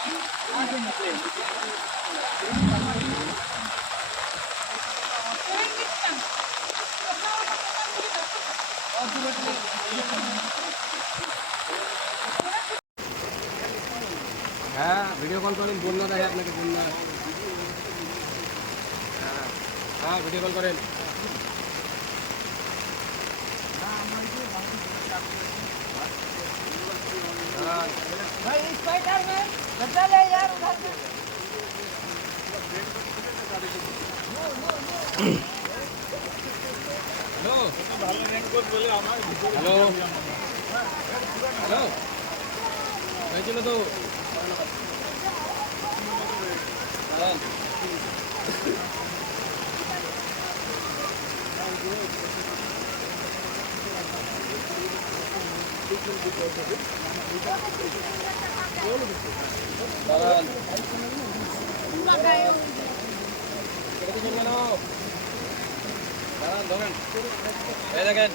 হ্যাঁ video call করেন, বন্যা দেখে আপনাকে বন্যা। হ্যাঁ ভিডিও কল করেন। भाई स्पाइडर मैन बचा ले यार उधर से। হ্যালো হ্যালো হ্যালো হয়েছিল তো দাঁড়ান দাঁড়ান ধরেন এই দেখেন